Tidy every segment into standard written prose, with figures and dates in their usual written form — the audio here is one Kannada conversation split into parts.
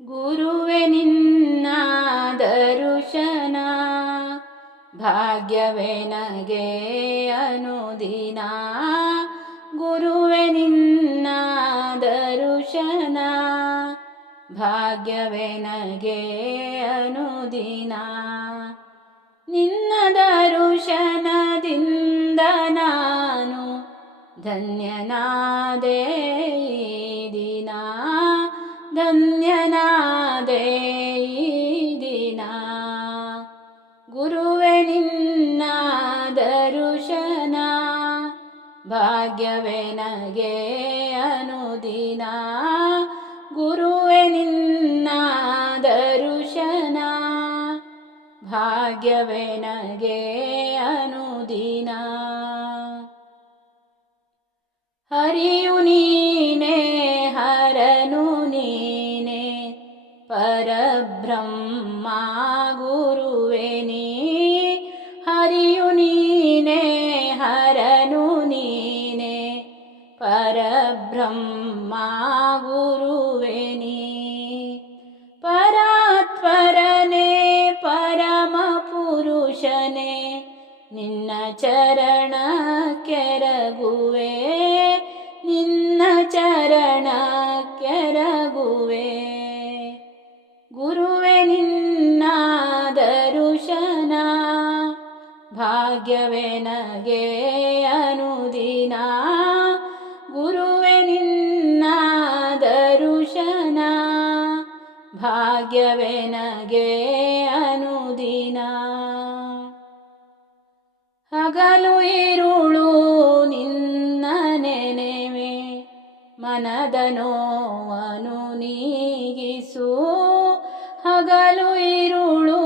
ಗುರುವೆ ನಿನ್ನ ದರುಶನ ಭಾಗ್ಯವೇ ನಗೆ ಅನುದಿನ. ಗುರುವೆ ನಿನ್ನ ದರುಶನ ಭಾಗ್ಯವೇ ನಗೆ ಅನುದಿನ. ನಿನ್ನ ದರುಶನದಿಂದ ನಾನು ಧನ್ಯನಾದೆ ಈ ದಿನ, ಧನ್ಯನಾದೆ ಈ ದಿನ. ಗುರುವೆ ನಿನ್ನ ದರುಶನ ಭಾಗ್ಯವೇ ನಗೆ ಅನುದಿನ. ಗುರುವೆ ನಿನ್ನ ದರುಶನ ಭಾಗ್ಯವೇ ನಗೆ ಅನುದಿನ. ಹರಿಯು ನೀನೆ ಹರನು ನೀನೆ ಪರಬ್ರಹ್ಮ ಗುರುವೆ ನೀ. ಹರಿಯು ನೀನೆ ಹರನು ನೀನೆ ಪರಬ್ರಹ್ಮ ಗುರುವೆ ನೀ. ಪರಾತ್ಪರನೇ ಪರಮ ಪುರುಷನೇ ನಿನ್ನ ಚರಣ ಕೆರಗುವೆ, ನಿನ್ನ ಚರಣ ಕೆರಗುವೆ. ಗುರುವೆ ನಿನ್ನ ದರುಶನ ಭಾಗ್ಯವೇ ನಗೆ ಅನುದಿನ. ಗುರುವೆ ನಿನ್ನ ದರುಶನ ಭಾಗ್ಯವೇ ನಗೆ ಅನುದಿನ. ಹಗಲು ಇರುಳು ನಿನ್ನ ನೆನೆವೆ ಮನದ ನೋವನ್ನು ನೀಗಿಸು. ಹಗಲು ಇರುಳು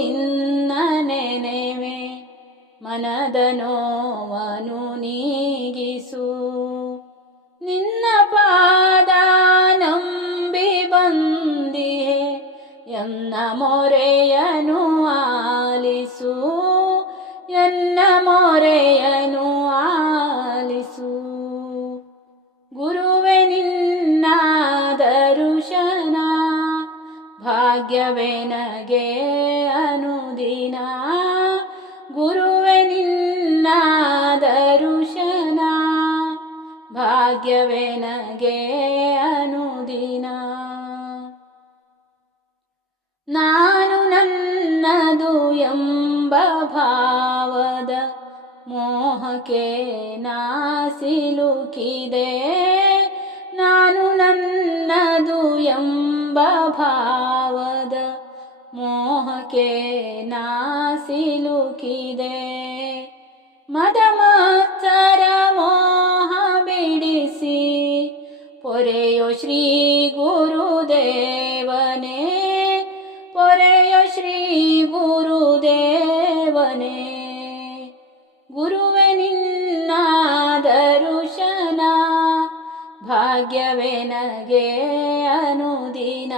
ನಿನ್ನ ನೆನೆವೆ ಮನದ ನೋವನ್ನು ನೀಗಿಸು. ನಿನ್ನ ಪಾದ ನಂಬಿ ಬಂದಿಹೆ ಎನ್ನ ಮೊರೆಯನು ಆಲಿಸು, ಎನ್ನ ಮೊರೆಯನು ಆಲಿಸು. ಗುರುವೆ ನಿನ್ನ ದರುಶನ ಭಾಗ್ಯವೇ ನಗೆ ಅನುದಿನ. ಗುರುವೆ ನಿನ್ನ ದರುಶನ ಭಾಗ್ಯವೇ ನಗೆ ಅನುದಿನ. ನಾನು ನನ್ನದು ಎಂಬ ಭಾವದ ಮೋಹಕ್ಕೆ ನಾ ಸಿಲುಕಿದೆ. ನಾನು ನನ್ನದು ಎಂಬ ಭಾವದ ಮೋಹಕ್ಕೆ ನಾ ಸಿಲುಕಿದೆ. ಮದ ಮತ್ಸರ ಮೋಹ ಬಿಡಿಸಿ ಪೊರೆಯೋ ಶ್ರೀ ಗುರುದೇವನೇ, ಪೊರೆಯೋ ಶ್ರೀ ಗುರುದೇವನೇ. ಗುರುವೆ ನಿನ್ನ ದರುಶನ ಭಾಗ್ಯವೇ ನಗೆ ಅನುದಿನ.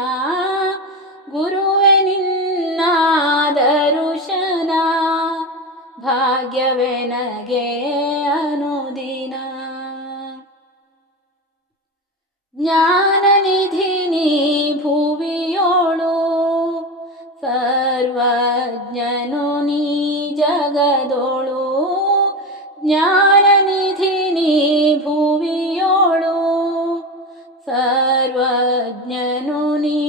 ಗುರುವೆ ನಿನ್ನ ದರುಶನ ಭಾಗ್ಯವೇ ನಗೆ ಅನುದಿನ. ಜ್ಞಾನನಿಧಿ ನೀ ಭುವಿಯೋಳು ಸರ್ವಜ್ಞನು ನೀ ಜಗದೋಳು. ಜ್ಞಾನನಿಧಿ ನೀ ಭುವಿಯೋಳು ಸರ್ವಜ್ಞನು ನೀ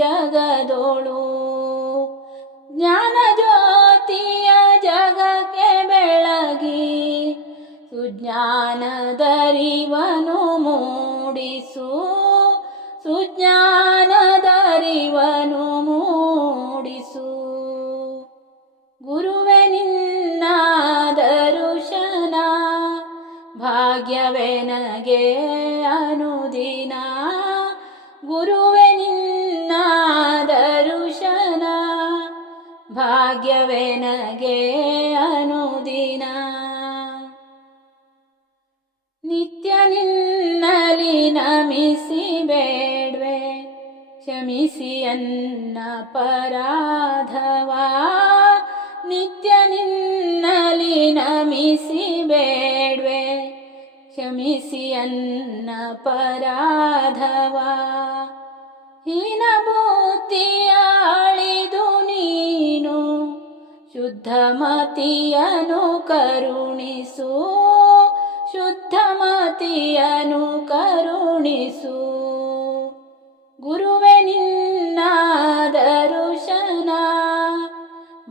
ಜಗದೋಳು. ಜ್ಞಾನ ಜ್ಯೋತಿಯ ಜಗಕ್ಕೆ ಬೆಳಗಿ ಸುಜ್ಞಾನದರಿವನು ಮೂಡಿಸು, ಸುಜ್ಞಾನದರಿವನು ಮೂಡಿಸು. ಗುರುವೆ ನಿನ್ನ ದರುಶನ ಭಾಗ್ಯವೇ ನಗೆ ಅನುದಿನ. ಗುರುವೆ ನಿನ್ನ ದರುಶನ ಭಾಗ್ಯವೇ ನಗೆ ಅನುದಿನ. ನಿತ್ಯ ನಿನ್ನಲಿ ನಮಿಸಿ ಬೇಡ್ವೆ ಕ್ಷಮಿಸಿ ಅನ್ನ ಪರಾಧವ. ನಿತ್ಯ ನಿನ್ನಲಿ ನಮಿಸಿ ಬೇಡ್ವೆ ಕ್ಷಮಿಸಿ ಅನ್ನ ಪರಾಧವ. ಹೀನ ಶುದ್ಧಮತಿಯನು ಕರುಣಿಸು, ಶುದ್ಧಮತಿಯನು ಕರುಣಿಸು. ಗುರುವೆ ನಿನ್ನ ದರುಶನ,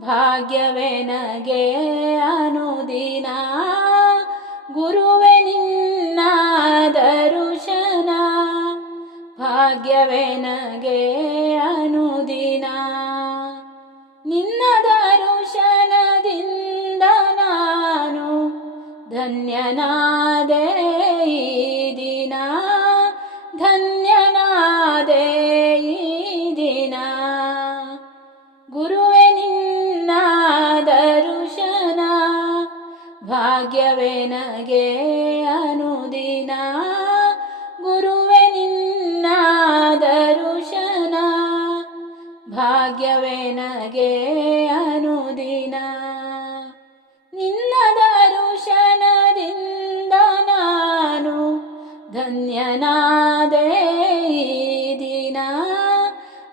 ಭಾಗ್ಯವೇ ನಗೆ ಅನುದಿನ. ಗುರುವೆ ನಿನ್ನ ದರುಶನ, ಭಾಗ್ಯವೇ ನಗೆ ಅನುದಿನ. ನಿನ್ನ ದರುಶನದಿಂದ ನಾನು ಧನ್ಯನಾದೆ ಈ ದಿನ, ಧನ್ಯನಾದೆ ಈ ದಿನ. ಗುರುವೆ ನಿನ್ನ ದರುಶನ, ಭಾಗ್ಯವೇ ನಗೆ ಅನುದಿನ. ಗುರುವೆ ನಿನ್ನ ದರುಶನ, ಭಾಗ್ಯವೇ ನಗೆ ಅನುದಿನ. ನಿನ್ನ ದರುಶನದಿಂದ ನಾನು ಧನ್ಯನಾದೆ ಈ ದಿನ,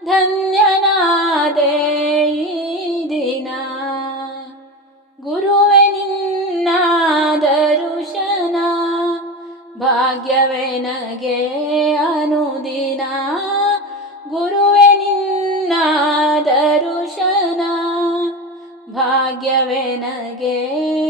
ಧನ್ಯನಾದೆ ಈ ದಿನ. ಗುರುವೆ ನಿನ್ನ ದರುಶನ, ಭಾಗ್ಯವೇ ನಗೆ ಅನುದಿನ. ಗುರುವೆ ನಿನ್ನ ದರುಶನ, ಭಾಗ್ಯವೇ ನಗೆ